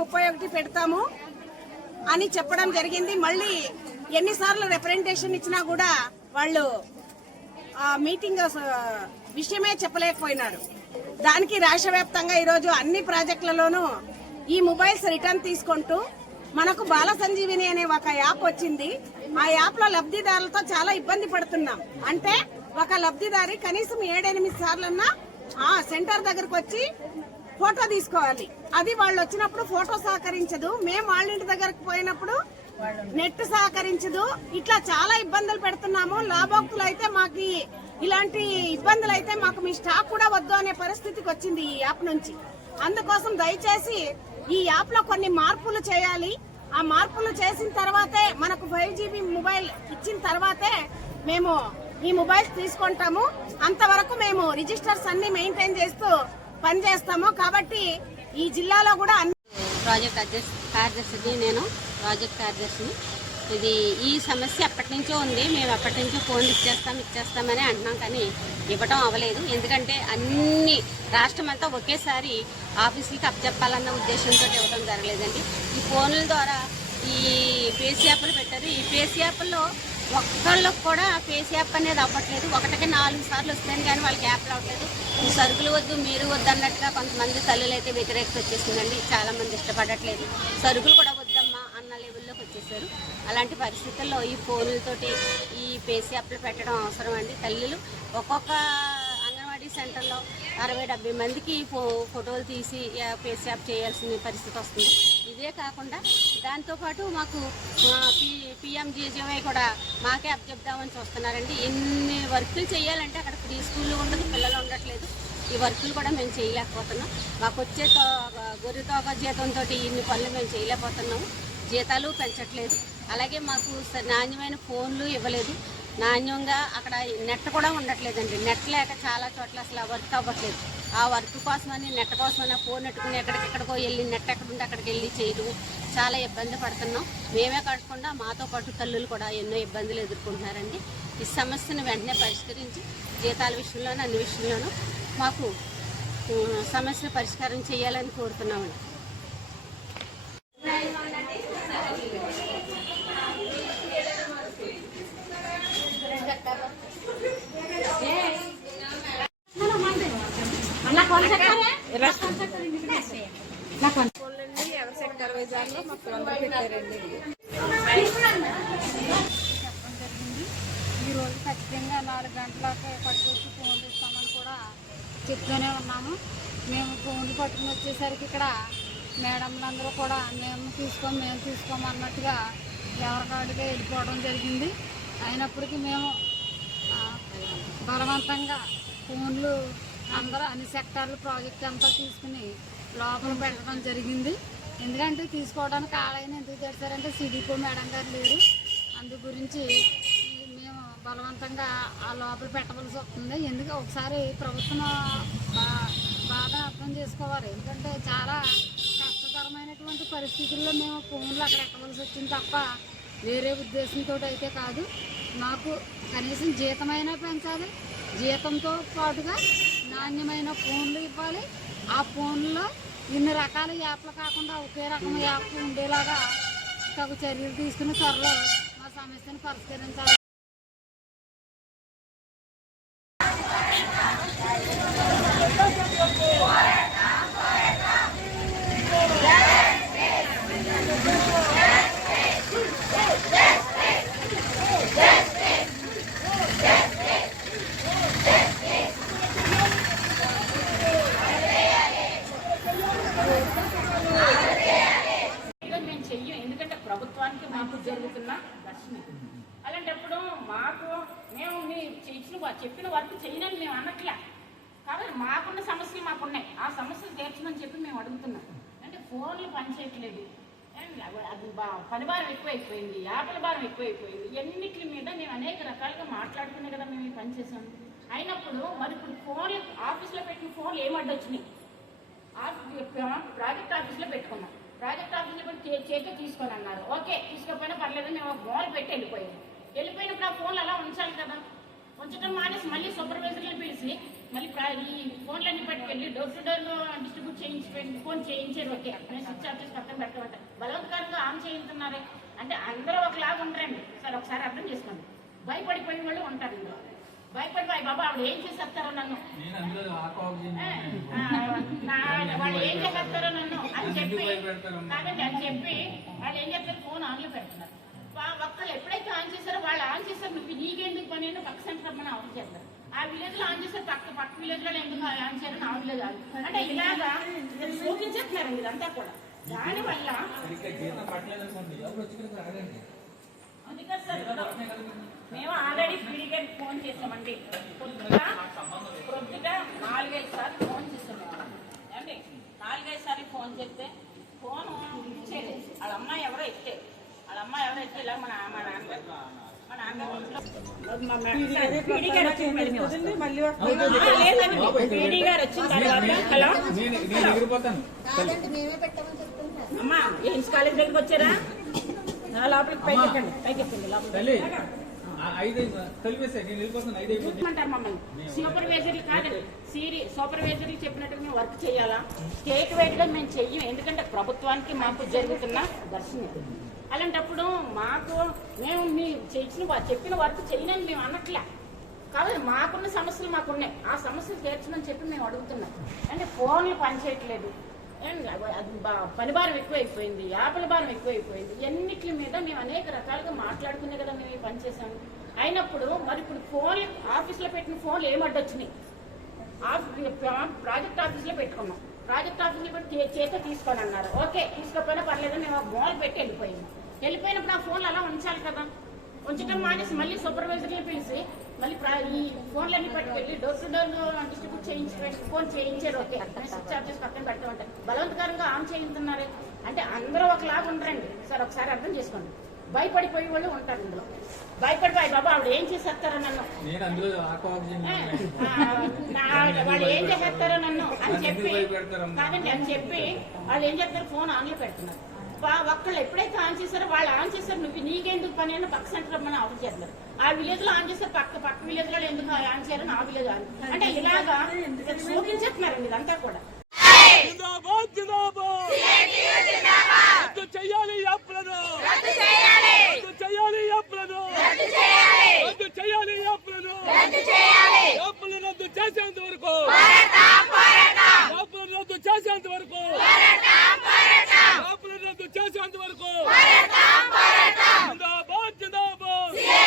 31 పెడతాము అని చెప్పడం జరిగింది. మళ్ళీ ఎన్నిసార్లు రిప్రజెంటేషన్ ఇచ్చినా కూడా వాళ్ళు మీటింగ్ విషయమే చెప్పలేకపోయినారు. దానికి రాష్ట్ర వ్యాప్తంగా ఈరోజు అన్ని ప్రాజెక్టులలోనూ ఈ మొబైల్స్ రిటర్న్ తీసుకుంటూ మనకు బాల సంజీవిని అనే ఒక యాప్ వచ్చింది. ఆ యాప్ లో లబ్ధిదారులతో చాలా ఇబ్బంది పడుతున్నాం. అంటే ఒక లబ్ధిదారి కనీసం 7-8 సార్లన్నా సెంటర్ దగ్గరకు వచ్చి ఫోటో తీసుకోవాలి. అది వాళ్ళు వచ్చినప్పుడు ఫోటో సహకరించదు, మేము వాళ్ళ ఇంటి దగ్గరకు పోయినప్పుడు నెట్ సహకరించదు. ఇట్లా చాలా ఇబ్బందులు పెడుతున్నాము. లాభోక్తులు అయితే మాకు ఇలాంటి ఇబ్బందులు అయితే మాకు మీ స్టాక్ కూడా వద్దు అనే పరిస్థితికి వచ్చింది ఈ యాప్ నుంచి. అందుకోసం దయచేసి ఈ యాప్ లో కొన్ని మార్పులు చేయాలి. ఆ మార్పులు చేసిన తర్వాతే మనకు 5GB మొబైల్ ఇచ్చిన తర్వాతే మేము ఈ మొబైల్స్ తీసుకుంటాము. అంతవరకు మేము రిజిస్టర్స్ అన్ని మెయింటైన్ చేస్తూ పనిచేస్తాము. కాబట్టి ఈ జిల్లాలో కూడా ప్రాజెక్ట్ కార్యదర్శిని, నేను ప్రాజెక్ట్ కార్యదర్శిని. ఈ సమస్య ఎప్పటి నుంచో ఉంది. మేము ఎప్పటి నుంచో ఫోన్లు ఇచ్చేస్తామని అంటున్నాం, కానీ ఇవ్వడం అవ్వలేదు. ఎందుకంటే అన్ని రాష్ట్రం అంతా ఒకేసారి ఆఫీసులకి అప్పచెప్పాలన్న ఉద్దేశంతో ఇవ్వడం జరగలేదండి. ఈ ఫోన్ల ద్వారా ఈ పేస్ యాప్లు పెట్టారు. ఈ పేస్ యాప్ల్లో ఒక్కళ్ళకు కూడా పేస్ యాప్ అనేది అవ్వట్లేదు. 1-4 సార్లు వస్తాయని కానీ వాళ్ళకి యాప్ రావట్లేదు. సరుకులు వద్దు మీరు వద్దు అన్నట్టుగా కొంతమంది తల్లులు అయితే వ్యతిరేకత వచ్చేసిందండి. చాలామంది ఇష్టపడట్లేదు. సరుకులు కూడా వద్దమ్మా అన్న లెవెల్లోకి వచ్చేసారు. అలాంటి పరిస్థితుల్లో ఈ ఫోన్లతోటి ఈ పేస్ యాప్లు పెట్టడం అవసరం అండి. తల్లులు ఒక్కొక్క అంగన్వాడీ సెంటర్లో 60-70 మందికి ఫోటోలు తీసి పేస్ యాప్ చేయాల్సిన పరిస్థితి వస్తుంది. ఇదే కాకుండా దాంతోపాటు మాకు PMGJY కూడా మాకే అప్పచెప్దామని చూస్తున్నారండి. ఎన్ని వర్కులు చేయాలంటే అక్కడ ప్రీ స్కూల్ ఉండదు, పిల్లలు ఉండట్లేదు. ఈ వర్కులు కూడా మేము చేయలేకపోతున్నాం. మాకు వచ్చే గొర్రెతోక జీతంతో ఇన్ని పనులు మేము చేయలేకపోతున్నాము. జీతాలు పెంచట్లేదు. అలాగే మాకు నాణ్యమైన ఫోన్లు ఇవ్వలేదు. నాణ్యంగా అక్కడ నెట్ కూడా ఉండట్లేదండి. నెట్ లేక చాలా చోట్ల అసలు వర్క్ అవ్వట్లేదు. ఆ వర్క్ కోసమని నెట్ కోసమని ఫోన్ పెట్టుకుని ఎక్కడికెక్కడికో వెళ్ళి నెట్ ఎక్కడుంటే అక్కడికి వెళ్ళి చేయడం చాలా ఇబ్బంది పడుతున్నాం. మేమే కాకుండా మాతో పాటు తల్లులు కూడా ఎన్నో ఇబ్బందులు ఎదుర్కొంటున్నారండి. ఈ సమస్యను వెంటనే పరిష్కరించి జీతాల విషయంలోనూ అన్ని విషయంలోనూ మాకు సమస్యను పరిష్కారం చేయాలని కోరుతున్నామండి. ఈరోజు ఖచ్చితంగా 4 గంటలకు పట్టుకొచ్చి ఫోన్లు ఇస్తామని కూడా చెప్తూనే ఉన్నాము. మేము ఫోన్లు పట్టుకుని వచ్చేసరికి ఇక్కడ మేడంలందరూ కూడా మేము తీసుకోమన్నట్టుగా ఎవరికాడిగా వెళ్ళిపోవడం జరిగింది. అయినప్పటికీ మేము బలవంతంగా ఫోన్లు అందరూ అన్ని సెక్టార్లు ప్రాజెక్ట్ అంతా తీసుకుని లోపల పెట్టడం జరిగింది. ఎందుకంటే తీసుకోవడానికి ఆలయం ఎందుకు తెచ్చారంటే సిడిపో మేడం గారు లేరు. అందు గురించి మేము బలవంతంగా ఆ లోపల పెట్టవలసి వస్తుంది. ఎందుకంటే ఒకసారి ప్రభుత్వం బాధ అర్థం చేసుకోవాలి. ఎందుకంటే చాలా కష్టతరమైనటువంటి పరిస్థితుల్లో మేము ఫోన్లు అక్కడ ఎక్కవలసి వచ్చింది తప్ప వేరే ఉద్దేశంతో అయితే కాదు. మాకు కనీసం జీతమైనా పెంచాలి. జీతంతో పాటుగా నాణ్యమైన ఫోన్లు ఇవ్వాలి. ఆ ఫోన్లో ఇన్ని రకాల యాప్లు కాకుండా ఒకే రకం యాప్ ఉండేలాగా తగు చర్యలు తీసుకుని త్వరలో మా సమస్యను పరిష్కరించాలి. ఎందుకంటే ప్రభుత్వానికి మాకు జరుగుతున్న దర్శనం. అలాంటప్పుడు మాకు మేము చెప్పిన వర్క్ చేయనని మేము అనట్లే. కాబట్టి మాకున్న సమస్యలు మాకున్నాయి. ఆ సమస్యలు తీర్చమని చెప్పి మేము అడుగుతున్నాం. అంటే ఫోన్లు పనిచేయట్లేదు, అది పని భారం ఎక్కువైపోయింది, యాపల భారం ఎక్కువైపోయింది. ఎన్నిటి మీద మేము అనేక రకాలుగా మాట్లాడుకునే కదా మేము ఈ పని చేసాము. అయినప్పుడు మరి ఇప్పుడు ఫోన్లు ఆఫీస్లో పెట్టిన ఫోన్లు ఏమడ్డొచ్చినాయి? ప్రాజెక్ట్ ఆఫీస్లో పెట్టుకున్నాం. ప్రాజెక్ట్ ఆఫీస్లో పెట్టి చేతితో తీసుకొని అన్నారు. ఓకే, తీసుకోకపోయినా పర్లేదు, మేము ఒక గోల్ పెట్టి వెళ్ళిపోయినప్పుడు ఆ ఫోన్లు అలా ఉంచాలి కదా. ఉంచడం మానేసి మళ్ళీ సూపర్వైజర్లను పిలిచి మళ్ళీ ఈ ఫోన్లన్నీ పట్టుకెళ్ళి డోర్ టు డోర్ డిస్ట్రిబ్యూట్ చేయించి ఫోన్ చేయించారు. ఓకే, నేను స్విచ్ ఆఫ్ చేసి పక్కన పెట్టమంట బలవంతకరంగా ఆన్ చేయించున్నారే అంటే అందరూ ఒకలాగా ఉండరండి సార్. ఒకసారి అర్థం చేసుకోండి. భయపడిపోయిన వాళ్ళు ఉంటారు ఇందులో. భయపడిపోయి బాబా ఆవిడ ఏం చేసేస్తారో నన్ను, వాళ్ళు ఏం చేసేస్తారో నన్ను అని చెప్పి కాదండి అని చెప్పి వాళ్ళు ఏం చేస్తారు, ఫోన్ ఆన్లో పెడుతున్నారు. ఒక్కళ్ళు ఎప్పుడైతే ఆన్ చేస్తారో వాళ్ళు ఆన్ చేస్తారు. నువ్వు నీకెందుకు పని అని పక్క సెంటర్ మనం ఆన్ చేస్తారు. ఆ విలేజ్ లో ఆన్ చేస్తారు, పక్క విలేజ్ లో ఎందుకు ఆన్ చేయరు ఆ విలేజ్ అంటే ఇలాగా చూపించేస్తున్నారండి ఇదంతా కూడా. దానివల్ల అందుకని సార్ మేము ఆల్రెడీ పీడీగా ఫోన్ చేసామండి. కొద్దిగా 4-5 సార్లు ఫోన్ చేసాము అండి. 4-5 సార్లు ఫోన్ చేస్తే ఫోన్ ఇచ్చేది వాళ్ళ అమ్మాయి ఎవరో ఇస్తే ఇలా మా నాన్నగారు పీడీ గారు వచ్చిన తర్వాత హలో అమ్మా ఎయిమ్స్ కాలేజ్ దగ్గరికి వచ్చారా? లోపలికి పైకెక్కండి అంటారు మమ్మల్ని. సూపర్వైజర్లు కాదండి, సూపర్వైజర్లు చెప్పినట్టు మేము వర్క్ చేయాలా? స్టేట్ వైడ్ గా మేము చెయ్యం. ఎందుకంటే ప్రభుత్వానికి మాకు జరుగుతున్న దర్శనం. అలాంటప్పుడు మేము మీ చెప్పిన వర్క్ చేయనని మేము అనట్లే. కాబట్టి మాకున్న సమస్యలు మాకున్నాయి. ఆ సమస్యలు తీర్చమని చెప్పి మేము అడుగుతున్నాం. అంటే ఫోన్లు పనిచేయట్లేదు, పని భారం ఎక్కువైపోయింది, యాపల భారం ఎక్కువైపోయింది. ఎన్నిటి మీద మేము అనేక రకాలుగా మాట్లాడుకునే కదా మేము ఈ పని చేసాము. అయినప్పుడు మరి ఇప్పుడు ఫోన్లు ఆఫీసులో పెట్టిన ఫోన్లు ఏమడ్డొచ్చినాయి? ప్రాజెక్ట్ ఆఫీసులో పెట్టుకున్నాం. ప్రాజెక్ట్ ఆఫీసులో పెట్టి చేత తీసుకోని అన్నారు. ఓకే, తీసుకోకపోయినా పర్లేదు, మేము మాల్ పెట్టి వెళ్ళిపోయినప్పుడు ఆ ఫోన్లు అలా ఉంచాలి కదా. ఉంచడం మానేసి మళ్ళీ సూపర్వైజర్లు పిలిచి మళ్ళీ ఈ ఫోన్లన్నీ పట్టుకెళ్ళి door to door distribute phone చేయించారు. ఓకే, స్విచ్ ఆఫ్ చేసి పక్కన పెట్టమంట బలవంతకరంగా ఆన్ చేయించున్నారే అంటే అందరూ ఒకలాగా ఉండరండి సార్. ఒకసారి అర్థం చేసుకోండి. భయపడిపోయే వాళ్ళు ఉంటారు ఇందులో. భయపడిపోయి బాబా ఆవిడ ఏం చేసేస్తారో నన్ను, వాళ్ళు ఏం చేసేస్తారో నన్ను అని చెప్పి కాదండి అని చెప్పి వాళ్ళు ఏం చేస్తారు, ఫోన్ ఆన్లో పెడుతున్నారు. ఒక్కళ్ళు ఎప్పుడైతే ఆన్ చేస్తారో వాళ్ళు ఆన్ చేస్తారు. నువ్వు నీకెందుకు పని అని పక్క సెంటర్ మనం ఆఫ్ చేస్తారు. ఆ విలేజ్ లో ఆన్ చేస్తారు, పక్క విలేజ్ లో ఎందుకు ఆన్ చేయరు ఆ విలేజ్ అంటే ఇలాగా చూపించేస్తున్నారండి ఇదంతా కూడా. చేసేంత వరకు